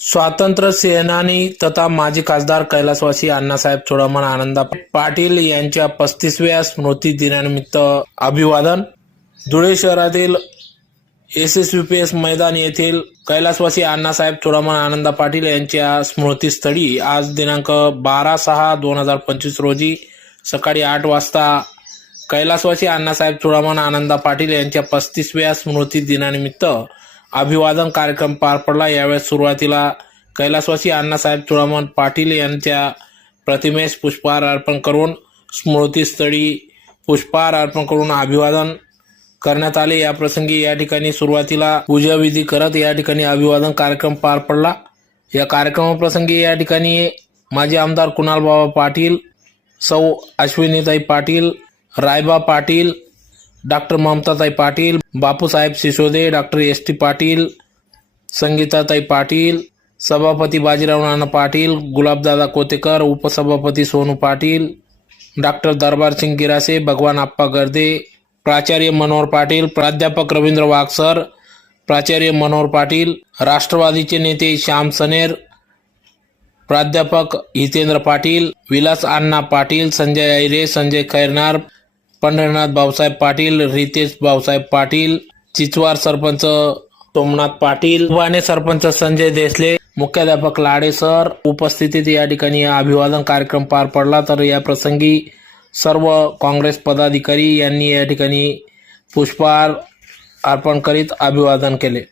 स्वातंत्र्य सेनानी तथा माजी खासदार कैलासवासी अण्णासाहेब चोडामन आनंदा पाटील यांच्या 35व्या स्मृती दिनानिमित्त अभिवादन. धुळे शहरातील एसएसयूपीएस मैदान येथील कैलासवासी अण्णासाहेब चोडामन आनंदा पाटील यांच्या स्मृतीस्थळी आज दिनांक 12/6/2025 रोजी सकाळी 8 वाजता कैलासवासी अण्णासाहेब चोडामन आनंदा पाटील यांच्या 35व्या स्मृती दिनानिमित्त अभिवादन कार्यक्रम पार पडला. यावेळी सुरुवातीला कैलासवासी अण्णासाहेब चोडामन पाटील यांच्या प्रतिमेस पुष्पहार अर्पण करून स्मृतीस्थळी पुष्पहार अर्पण करून अभिवादन करण्यात आले. या प्रसंगी या ठिकाणी सुरुवातीला पूजाविधी करत या ठिकाणी अभिवादन कार्यक्रम पार पडला. या कार्यक्रमाप्रसंगी या ठिकाणी माजी आमदार कुणालबाबा पाटील, सौ अश्विनीताई Patil, Raiba Patil, doctor ममताताई Patil, Bapusaheb Sisode, doctor ST. Patil, संगीताताई Patil, सभापती बाजीराव नाना पाटील, गुलाबदादा कोतेकर, उपसभापती सोनू पाटील, डॉक्टर दरबारसिंग गिरासे, भगवान आप्पा गर्दे, प्राचार्य मनोहर पाटील, प्राध्यापक रवींद्र वागसर, प्राचार्य मनोहर पाटील, राष्ट्रवादीचे नेते श्याम सनेर, प्राध्यापक हितेंद्र पाटील, विलास अण्णा पाटील, संजय ऐरे, संजय खैरनार, पंढरीनाथ भाऊसाहेब पाटील, रितेश भाऊसाहेब पाटील, चिचवार सरपंच सोमनाथ पाटील, वाणे सरपंच संजय देसले, मुख्याध्यापक लाडे सर उपस्थितीत या ठिकाणी अभिवादन कार्यक्रम पार पडला. तर या प्रसंगी सर्व काँग्रेस पदाधिकारी यांनी या ठिकाणी पुष्पहार अर्पण करीत अभिवादन केले.